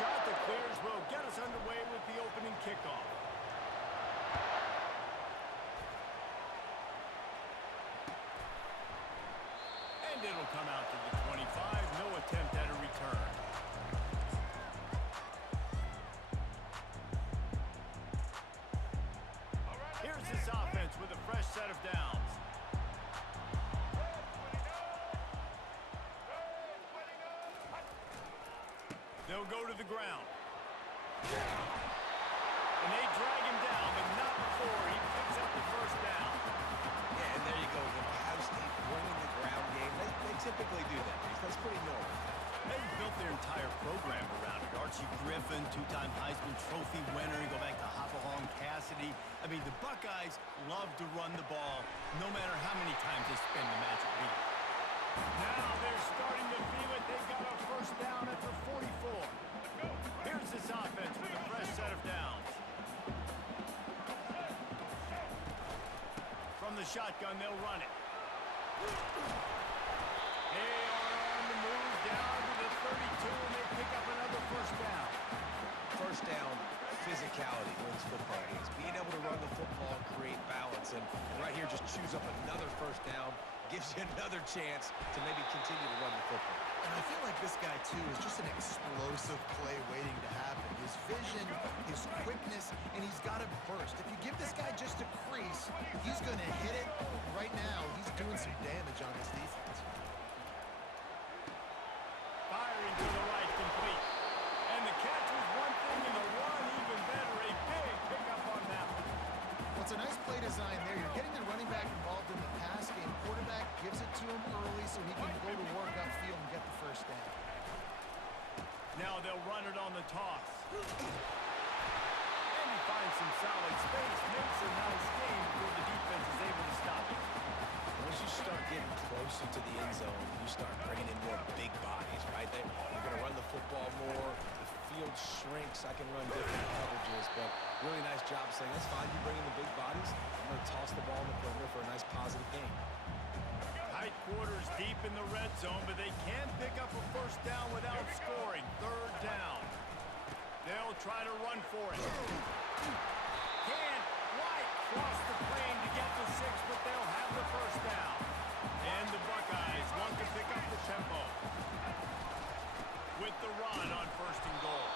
shot that clears will get us underway with the opening kickoff. And it'll come out to the 25. No attempt at a return. Here's this offense with a fresh set of downs. They'll go to the ground. And they drag him down, but not before he picks up the first down. Yeah, and there you go. With Ohio State running the ground game, they typically do that. That's pretty normal. They've built their entire program around it. Archie Griffin, two-time Heisman Trophy winner. You go back to Hopalong Cassidy. I mean, the Buckeyes love to run the ball, no matter how many times they spin the magic beat. Now they're starting to feel it. They've got a first down at the 44. Here's this offense with a fresh set of downs. From the shotgun, they'll run it. They are on the move down to the 32, and they pick up another first down. First down, physicality wins football games. Being able to run the football and create balance. And right here, just choose up another first down. Gives you another chance to maybe continue to run the football. And I feel like this guy, too, is just an explosive play waiting to happen. His vision, his quickness, and he's got a burst. If you give this guy just a crease, he's going to hit it. Right now, he's doing some damage on this defense. Firing to the right, complete. And the catch was one thing, and the run even better. A big pickup on that one. Well, it's a nice play design there. You're getting the running back involved in the pass game. Quarterback gives it to him early so he can go to work upfield and get the first down. Now they'll run it on the toss. And he finds some solid space, makes a nice game before the defense is able to stop it. Once you start getting closer to the end zone, you start bringing in more big bodies, right? You're going to run the football more. The field shrinks. I can run different coverages, but really nice job saying, that's fine. You bring in the big bodies. I'm going to toss the ball in the perimeter for a nice positive game. Tight quarters deep in the red zone, but they can pick up a first down without scoring. Third down. They'll try to run for it. Can't quite cross the plane to get the 6, but they'll have the first down. And the Buckeyes want to pick up the tempo. With the run on first and goal.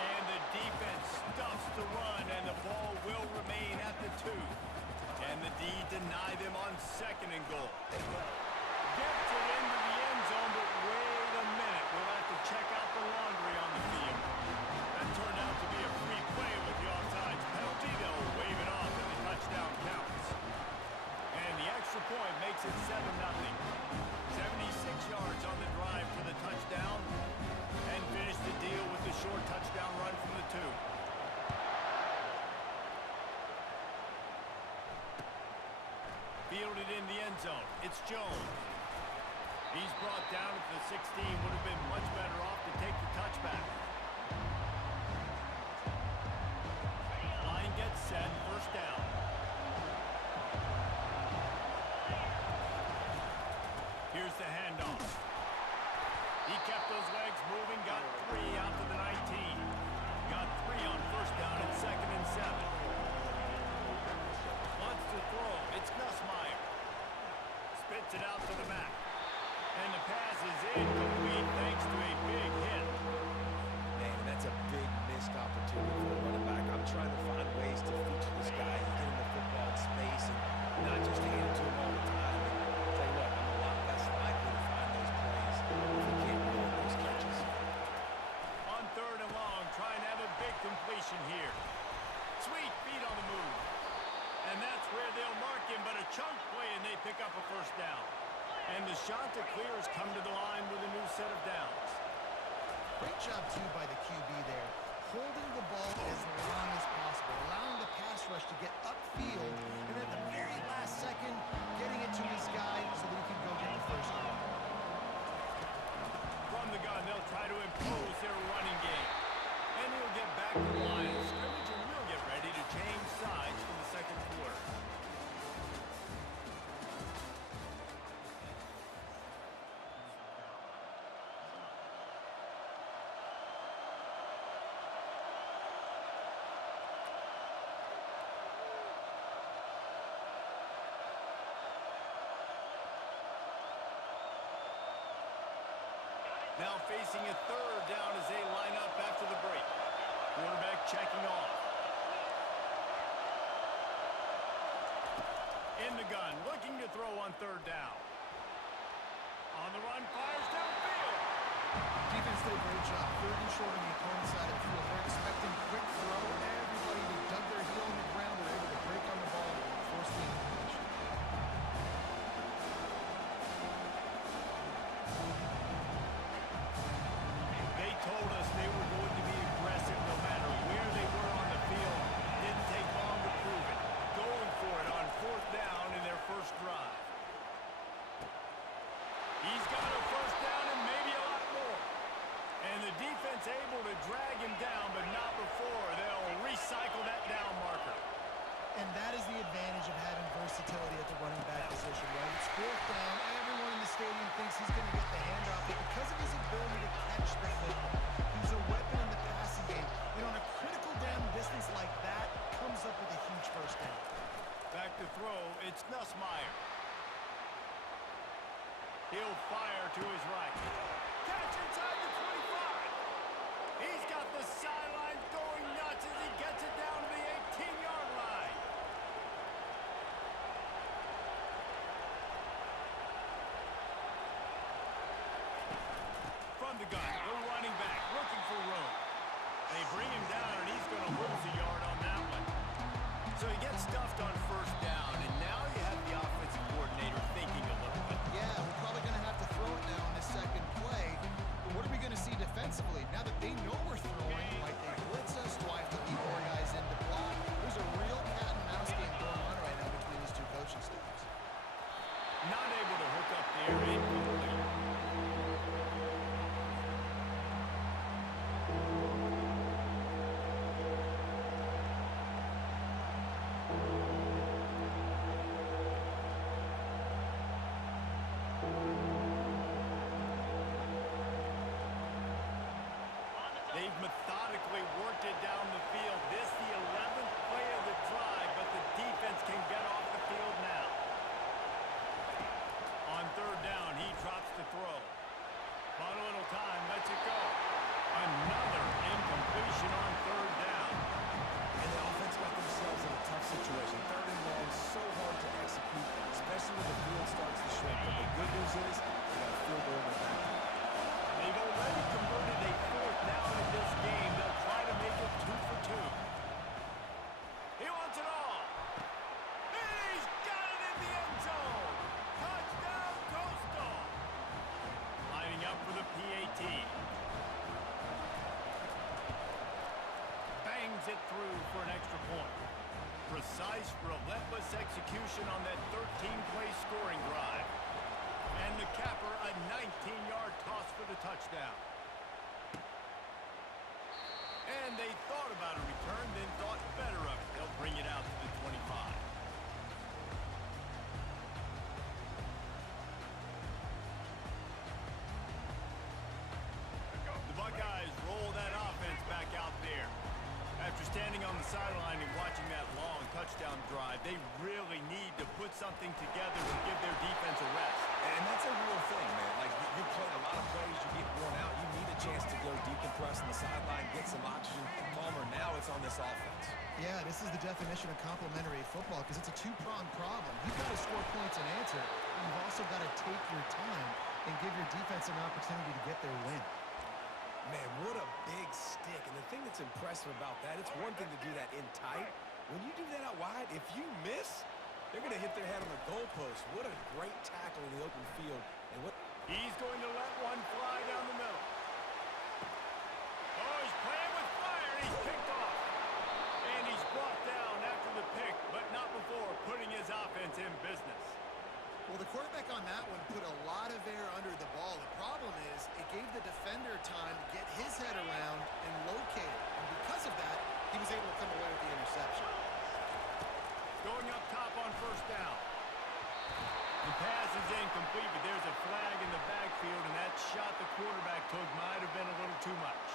And the defense stuffs the run, and the ball will remain at the 2. Can the D deny them on second and goal? Gets it into the end zone, but wait a minute. We'll have to check out the laundry on the field. That turned out to be a free play with the offsides penalty. They'll wave it off, and the touchdown counts. And the extra point makes it 7-0. 76 yards on the drive for the touchdown. And finish the deal with the short touchdown run from the 2. Fielded in the end zone. It's Jones. He's brought down at the 16. Would have been much better off to take the touchback. Line gets set. First down. Here's the handoff. He kept those legs moving. Got 3 out to the 19. Got 3 on first down and second and 7. Wants to throw. It's Nussmeier. Spits it out to the back. And the pass is incomplete thanks to a big hit. Man, that's a big missed opportunity for a running back. I'm trying to find ways to feature this guy and get him the football in space and not just hand it to him all the time. And I'll tell you what, I'm a lot less likely to find those plays if he can't ruin those catches. On third and long, trying to have a big completion here. Sweet feet on the move. And that's where they'll mark him, but a chunk play, and they pick up a first down. And the shot to clear has come to the line with a new set of downs. Great job, too, by the QB there. Holding the ball as long as possible, allowing the pass rush to get upfield, and at the very last second, getting it to his guy so that he can go get the first down. From the gun, they'll try to impose their running game. And he'll get back to the line of scrimmage, and we'll get ready to change sides for the second quarter. Now facing a third down as they line up after the break. Quarterback checking off. In the gun, looking to throw on third down. On the run, fires downfield. Defense did a great job. Third and short on the opponent's side of the field. We're expecting quick throw. Everybody who dug their heel on the ground were able to break on the ball and force the incompletion. They told us they were going to be aggressive no matter where they were on the field. Didn't take long to prove it. Going for it on fourth down in their first drive. He's got a first down and maybe a lot more. And the defense able to drag him down, but not before. They'll recycle that down marker. And that is the advantage of having versatility at the running back position, right? It's fourth down. Everyone in the stadium thinks he's going to get the handoff, but because of his ability to catch the football, he's a weapon in the passing game. And on a critical down distance like that, comes up with a huge first down. Back to throw, it's Nussmeier. He'll fire to his right. Catch inside the 25. He's got the sidelines going nuts as he gets it down to the 18-yard line. From the gun, the running back looking for room. They bring him down, and he's going to lose a yard on that one. So he gets stuffed on first down, and now you have the offensive coordinator thinking a little bit. Yeah, we're probably going to have to throw it now on this second play. But what are we going to see defensively? Now that they know we're throwing, like they blitz us, do I have to lead more guys in to block? There's a real cat and mouse game going on right now between these two coaching staffs. Not able to hook up there, incomplete. They've methodically worked it down the field. This the 11th play of the drive, but the defense can get off the field now. On third down, he drops the throw. Bought a little time, lets it go. Another incompletion on third down. And the offense got themselves in a tough situation. Third and long, so hard to execute, especially when the field starts to shrink. But the good news is they got a field goal in the back. They've already converted a fourth down in this game. They'll try to make it 2 for 2. He wants it all. He's got it in the end zone. Touchdown, Coastal. Lining up for the PAT. Bangs it through for an extra point. Precise, relentless execution on that 13-play scoring drive. And the capper, a 19-yard toss for the touchdown. And they thought about a return, then thought better of it. They'll bring it out to the 25. The Buckeyes roll that offense back out there. After standing on the sideline and watching that long touchdown drive, they really need to put something together to give their defense a rest. And that's a real thing, man. Like, you play a lot of plays, you get worn out. You need a chance to go decompress on the sideline, get some oxygen. Palmer, now it's on this offense. Yeah, this is the definition of complementary football because it's a two-pronged problem. You've got to score points and answer, but you've also got to take your time and give your defense an opportunity to get their win. Man, what a big stick. And the thing that's impressive about that, it's one thing to do that in tight. When you do that out wide, if you miss, they're going to hit their head on the goalpost. What a great tackle in the open field. And what He's going to let one fly down the middle. Oh, he's playing with fire. He's picked off. And he's brought down after the pick, but not before putting his offense in business. Well, the quarterback on that one put a lot of air under the ball. The problem is it gave the defender time to get his head around and locate it. And because of that, he was able to come away with the interception. Going up top on first down. The pass is incomplete, but there's a flag in the backfield, and that shot the quarterback took might have been a little too much.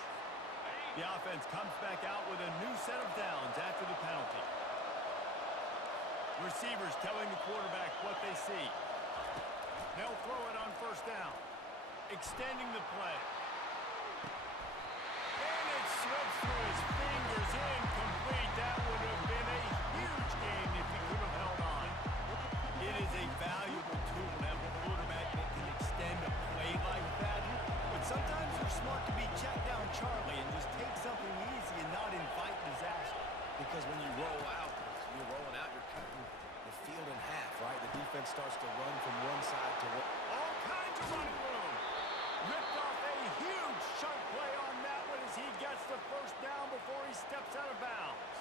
The offense comes back out with a new set of downs after the penalty. Receivers telling the quarterback what they see. They'll throw it on first down. extending the play. And it slips through his fingers, incomplete. That would have been a huge game if he could have held on. It is a valuable tool to have a quarterback that can extend a play like that. But sometimes you're smart to be check down Charlie and just take something easy and not invite disaster. Because when you roll out, you're rolling out, you're cutting the field in half, right? The defense starts to run from one side to one. All kinds of running room. Ripped off a huge sharp play on that one as he gets the first down before he steps out of bounds.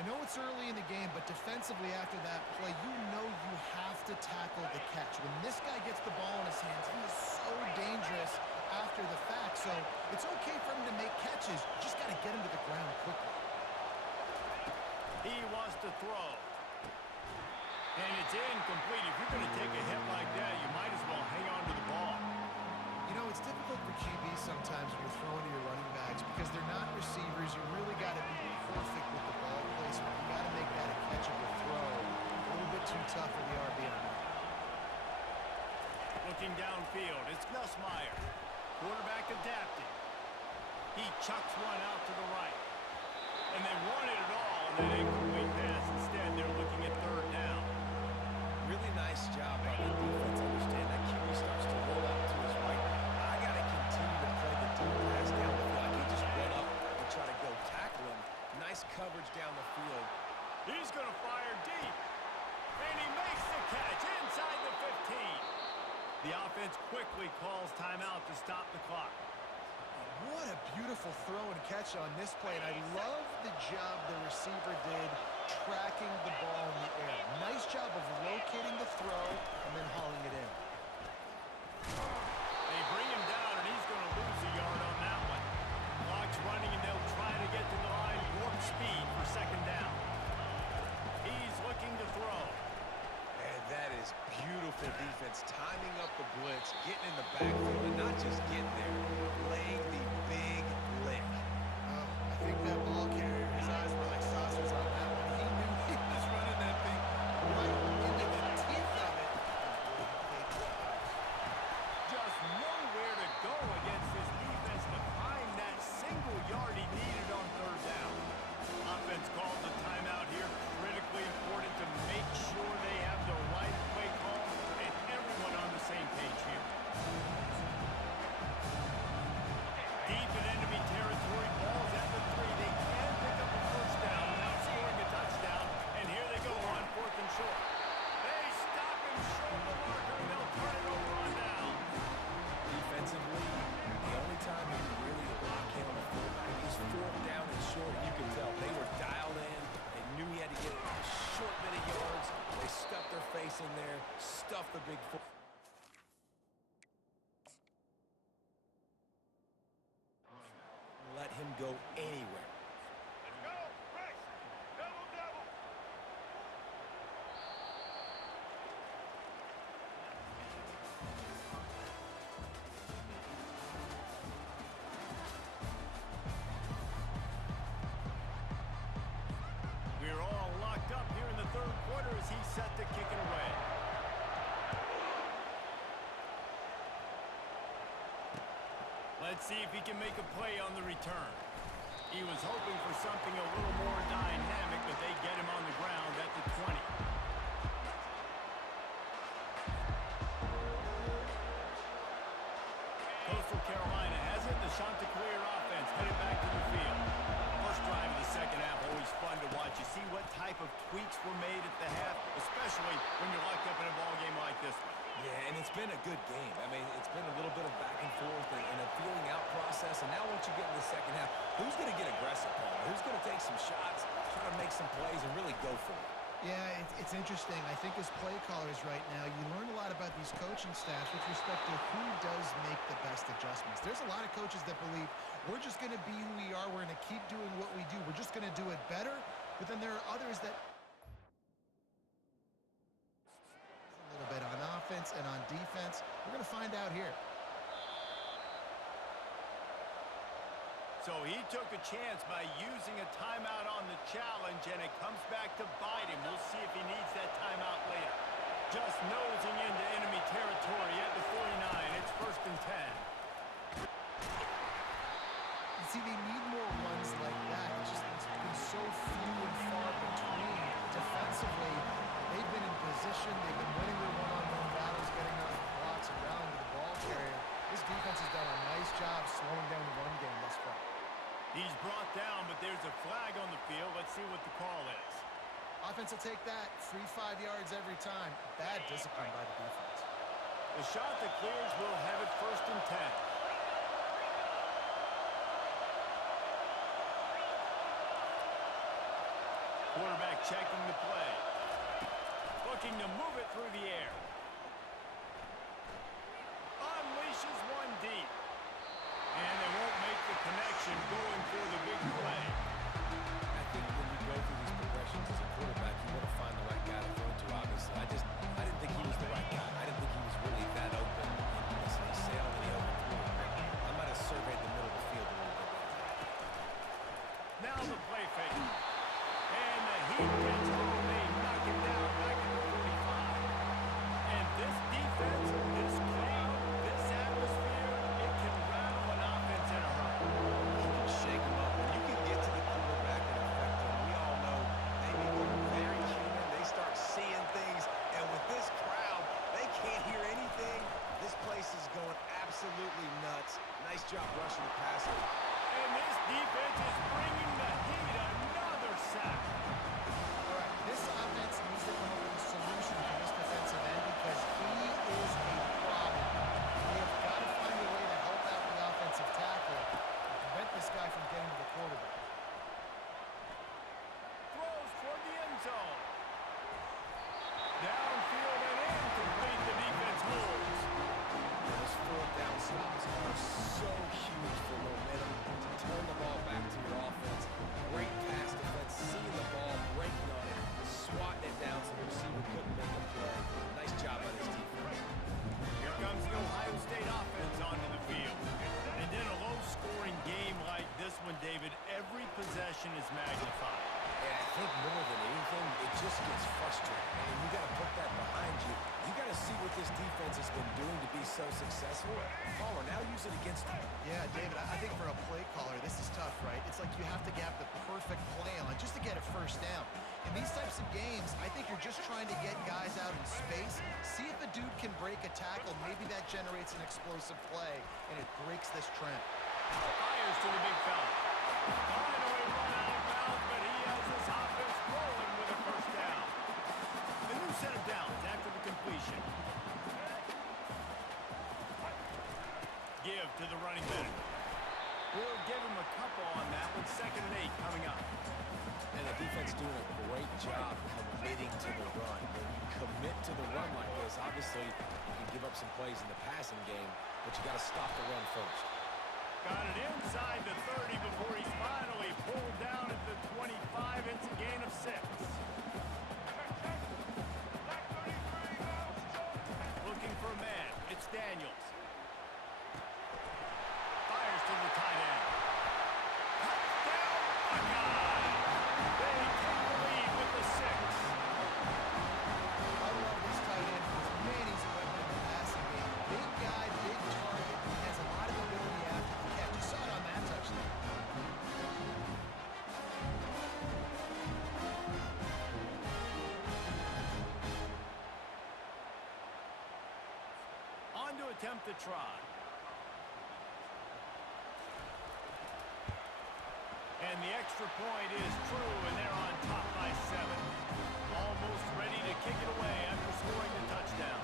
I know it's early in the game, but defensively after that play, you know you have to tackle the catch. When this guy gets the ball in his hands, he is so dangerous after the fact. So it's okay for him to make catches. You just got to get him to the ground quickly. He wants to throw. And it's incomplete. If you're going to take a hit like that, you might as well hang on to the ball. You know, it's difficult for QBs sometimes when you're throwing to your running backs because they're not receivers. You really got to be perfect with the ball placement. You got to make that a catchable throw. A little bit too tough for the RB on that. Looking downfield, it's Nussmeier. Quarterback adapting. He chucks one out to the right. And they wanted it all on that incomplete pass. Instead, they're looking at third down. Really nice job by the defense. Understand that QB starts to roll out to his right. I got to continue to play the deep pass down the field. I can't just run up and try to go tackle him. Nice coverage down the field. He's going to fire deep. And he makes the catch inside the 15. The offense quickly calls timeout to stop the clock. What a beautiful throw and catch on this play. And I love the job the receiver did tracking the ball in the air. Nice job of locating the throw and then hauling it in. They bring him down, and he's going to lose a yard on that one. Clock's running, and they'll try to get to the line warp speed for second down. He's looking to throw. And that is beautiful defense. Timing up the blitz, getting in the backfield, and not just getting there, laying the big lick. I think that ball carrier, his eyes were like saucers on that one. He knew he was running that thing right into the teeth of it. Just nowhere to go against this defense to find that single yard he needed on third down. Offense calls a timeout here. Critically important to make sure they have the right play call and everyone on the same page here. Deep in enemy territory, balls at the 3. They can pick up a first down without scoring a touchdown. And here they go on 4th and short. They stop him short of the marker, and they'll turn it over on down. Defensively, the only time he really lock in on the fullback, he's 4th down and short. You can tell they were dialed in. They knew he had to get a short bit of yards. They stuffed their face in there, stuffed the big foot. Let him go anywhere. Let's go, Bryce. Double. We're all locked up here in the third quarter as he's set to kick it away. Let's see if he can make a play on the return. He was hoping for something a little more dynamic, but they get him on the ground at the 20. Coastal Carolina has it. The Chanticleer offense headed back to the field. First drive of the second half, always fun to watch. You see what type of tweaks were made at the half, especially when you're locked up in a ball game like this one. Yeah, and it's been a good game. I mean, it's been a little bit of back and forth and a feeling out process. And now once you get in the second half, who's going to get aggressive, Paul? Who's going to take some shots, try to make some plays, and really go for it? Yeah, it's interesting. I think as play callers right now, you learn a lot about these coaching staffs with respect to who does make the best adjustments. There's a lot of coaches that believe we're just going to be who we are. We're going to keep doing what we do. We're just going to do it better. But then there are others that a little bit on offense and on defense. We're going to find out here. So he took a chance by using a timeout on the challenge, and it comes back to bite him. We'll see if he needs that timeout later. Just nosing into enemy territory at the 49. It's 1st and 10. You see, they need more runs like that. It's been so few and far between. Defensively, they've been in position. They've been winning their one-on-one battles, getting out of the blocks and rallying to the ball carrier. This defense has done a nice job slowing down the run game thus far. He's brought down, but there's a flag on the field. Let's see what the call is. Offense will take that. Free 5 yards every time. Bad discipline by the defense. The shot that clears will have it 1st and 10. Quarterback checking the play. Looking to move it through the air. Unleashes one deep. And they won't make the connection going for the big play. I think when you go through these progressions as a quarterback, you want to find the right guy to throw to, obviously. I didn't think he was the right guy. I didn't think he was really that open in this sale that he overthrew. I might have surveyed the middle of the field a little bit better. Now the play fake. And the Heat gets home. They knock it down back at the 45. And this defense, this crowd, this atmosphere, it can rattle an offense in a hurry. You can shake them up. When you can get to the quarterback and affect them, we all know they become very human. They start seeing things. And with this crowd, they can't hear anything. This place is going absolutely nuts. Nice job rushing the passer. And this defense is bringing the Heat another sack. All right, this offense needs to come up with a solution for this defensive end because he is a problem. They have got to find a way to help out the offensive tackle and prevent this guy from getting to the quarterback. Throws toward the end zone. Downfield and incomplete. The defense holds. Those 4th down stops are so huge for momentum to turn the ball back to your offense. Great pass defense, seeing the ball, breaking on it, swatting it down so the receiver couldn't make a play. Nice job by this defense. Here comes the Ohio State offense onto the field. And in a low-scoring game like this one, David, every possession is magnified. And I think more than anything, it just gets frustrating. And you got to put that behind you. You got to see what this defense has been doing to be so successful. Caller, now use it against them. Yeah, David, I think for a play caller, this is tough, right? It's like you have to have the perfect play on just to get a first down. In these types of games, I think you're just trying to get guys out in space, see if a dude can break a tackle. Maybe that generates an explosive play, and it breaks this trend. Fires to the big fella. Finally run out of bounds, but he has his offense rolling with a first down. A new set of downs after the completion. Give to the running back. We'll give him a couple on that one. 2nd and 8 coming up. And the defense doing a great job committing to the run. When you commit to the run like this, obviously you can give up some plays in the passing game, but you got to stop the run first. Got it inside the 30 before he's finally pulled down at the 25. It's a gain of 6. Looking for a man. It's Daniels. Fires to the tight end. Touchdown, Buckeyes! They take the lead with the 6. I love this tight end because, man, he's a weapon in the passing game. Big guy, big target, has a lot of ability after the catch. You saw it on that touchdown. On to attempt the try. And the extra point is true, and they're on top by 7. Almost ready to kick it away after scoring the touchdown.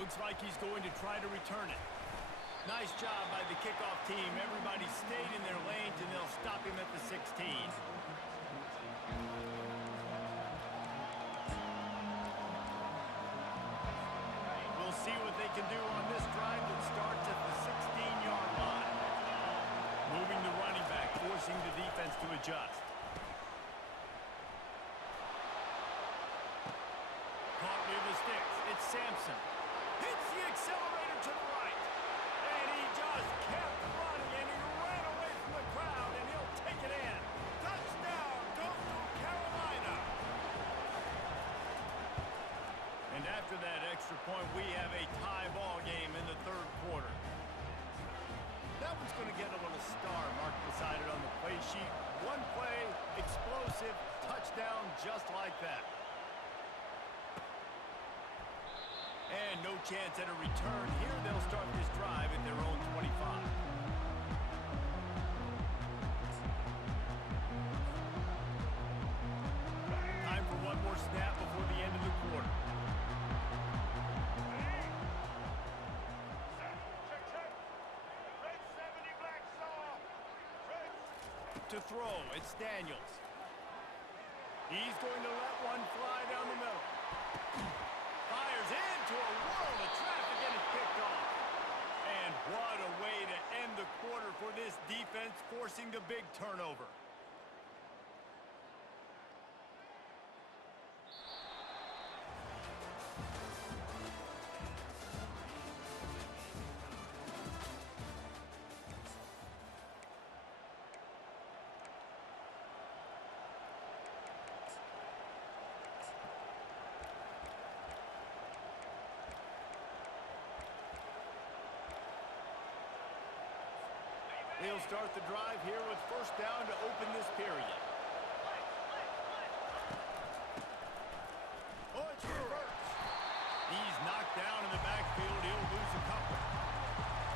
Looks like he's going to try to return it. Nice job by the kickoff team. Everybody stayed in their lanes, and they'll stop him at the 16. We'll see what they can do on this drive that starts at the 16-yard line. Moving the running back, forcing the defense to adjust. Caught with the sticks. It's Sampson. Hits the accelerator to the right. And he just kept running, and he ran away from the crowd, and he'll take it in. Touchdown! extra point, we have a tie ball game in the third quarter. That one's going to get a little star marked beside it on the play sheet. One play, explosive, touchdown just like that. And no chance at a return here. They'll start this drive at their own 25. Time for one more snap before the end of the quarter. To throw, it's Daniels. He's going to let one fly down the middle. Fires into a world of traffic and it's picked off. And what a way to end the quarter for this defense, forcing the big turnover. He'll start the drive here with first down to open this period. Oh, it's reversed. He's knocked down in the backfield. He'll lose a couple.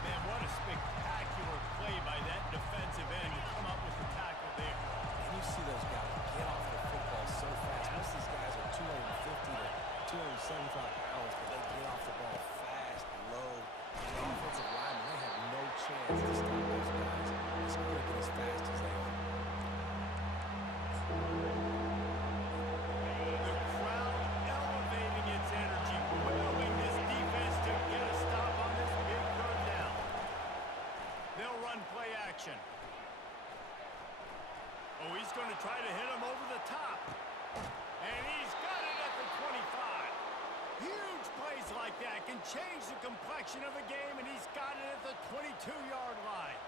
Man, what a spectacular play by that defensive end to come up with the tackle there. And you see those guys get off the football so fast. Most of these guys are 250 to 275 pounds, but they get off the ball fast, low. The offensive linemen, they have no chance to stop those guys as quick and as fast as they are. The crowd elevating its energy, willing this defense to get a stop on this big third down. They'll run play action. Oh, he's going to try to hit him over the top. And he's got it at the 25. Huge plays like that can change the complexion of a game, and he's got it at the 22-yard line.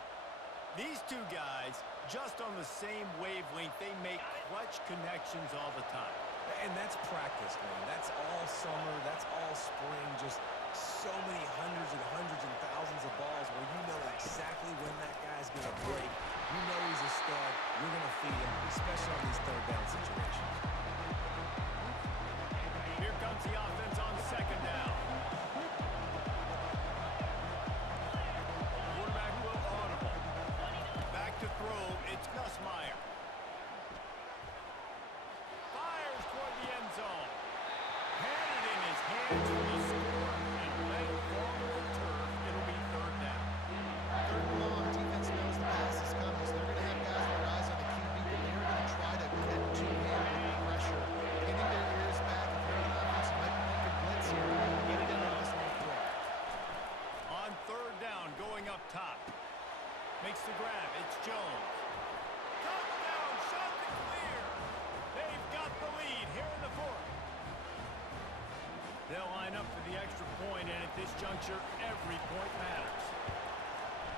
These two guys, just on the same wavelength, they make clutch connections all the time. And that's practice, man. That's all summer. That's all spring. Just so many hundreds and thousands of balls where you know exactly when that guy's going to break. You know he's a stud. You're going to feed him, especially on these third down situations. Here comes the offense on second down. Quarterback will audible. Back to throw, it's Nussmeier. Fires toward the end zone. Had it in his hands for the score and let it fall to the turf. It'll be third down. Third and long, defense knows the pass is coming, so they're going to have guys with their eyes on the QB, but they're going to try to get to him with the pressure, pinning their ears back. If you're on offense, you might be making blitz here. Get it into this one quick. On third down, going up top. Makes the grab. It's Jones. Touchdown, shot to clear. They've got the lead here in the fourth. They'll line up for the extra point, and at this juncture, every point matters.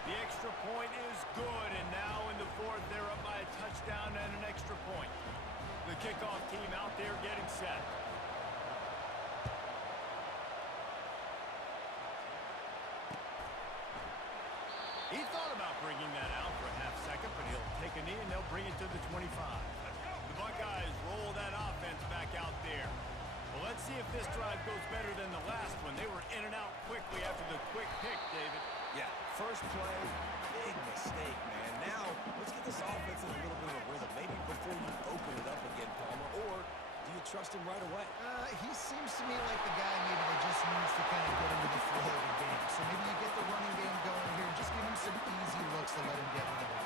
The extra point is good, and now in the fourth, they're up by a touchdown and an extra point. The kickoff team out there getting set. He thought about bringing that out for a half second, but he'll take a knee and they'll bring it to the 25. The Buckeyes roll that offense back out there. Well, let's see if this drive goes better than the last one. They were in and out quickly after the quick pick, David. Yeah, first play, big mistake, man. Now, let's get this offense in a little bit of a rhythm. Maybe before you open it up again, Palmer, or do you trust him right away? He seems to me like the guy maybe that just needs to kind of get into the flow of the game. So maybe you get the running game going here. Just give him some easy looks to let him get into it.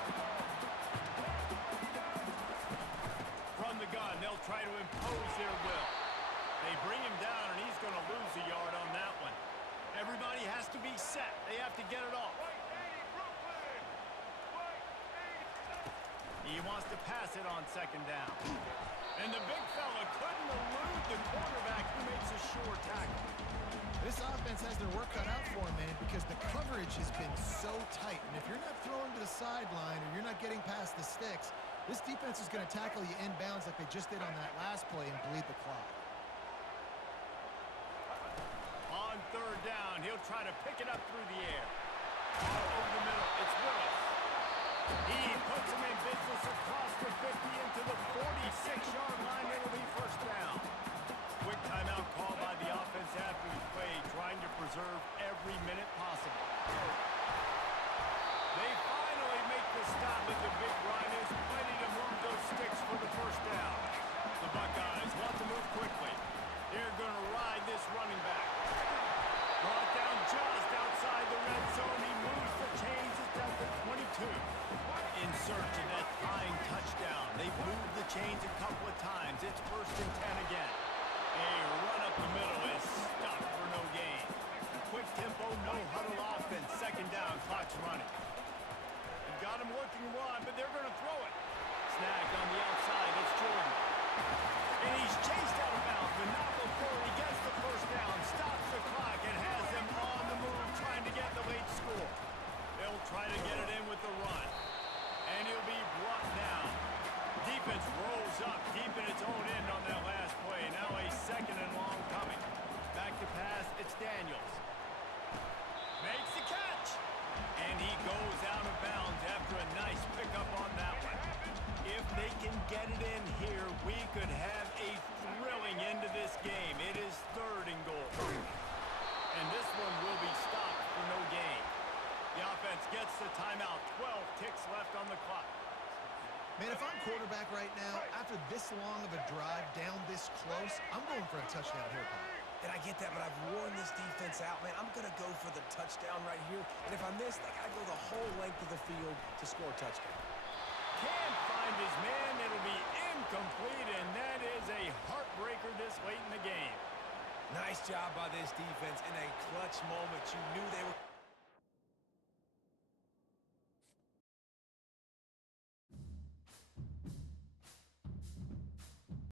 From the gun, they'll try to impose their will. They bring him down, and he's going to lose a yard on that one. Everybody has to be set. They have to get it off. He wants to pass it on second down. And the big fella couldn't elude the quarterback who makes a sure tackle. This offense has their work cut out for him, man, because the coverage has been so tight. And if you're not throwing to the sideline or you're not getting past the sticks, this defense is going to tackle you inbounds like they just did on that last play and bleed the clock. They'll try to pick it up through the air. All over the middle, it's Willis. He puts him in business across the 50 into the 46-yard line. It'll be first down. Quick timeout call by the offense after the play, trying to preserve every minute possible. They finally make the stop at the big run. Is ready to move those sticks for the first down. The Buckeyes want to move quickly. They're going to ride this running back. Brought down just outside the red zone. He moves the chains. It's down to 22. In search of that tying touchdown. They've moved the chains a couple of times. It's 1st and 10 again. A run up the middle is stopped for no gain. Quick tempo, no huddle offense. 2nd down, clock's running. They've got him looking wide, but they're going to throw it. Snagged on the outside. It's Jordan. And he's chased out of bounds, but not before he gets the first down. Stops the clock and has them on the move, trying to get the late score. They'll try to get it in with the run. And he'll be brought down. Defense rolls up deep in its own end on that last play. Now a 2nd and long coming. Back to pass, it's Daniels. Makes the catch. And he goes out of bounds after a nice pickup on that one. If they can get it in here, we could have a thrilling end to this game. It is 3rd and goal. And this one will be stopped for no gain. The offense gets the timeout. 12 ticks left on the clock. Man, if I'm quarterback right now, after this long of a drive down this close, I'm going for a touchdown here, Paul. And I get that, but I've worn this defense out, man. I'm going to go for the touchdown right here. And if I miss, I got to go the whole length of the field to score a touchdown. Can't find his man. It'll be incomplete, and that is a heartbreaker this late in the game. Nice job by this defense. In a clutch moment, you knew they were...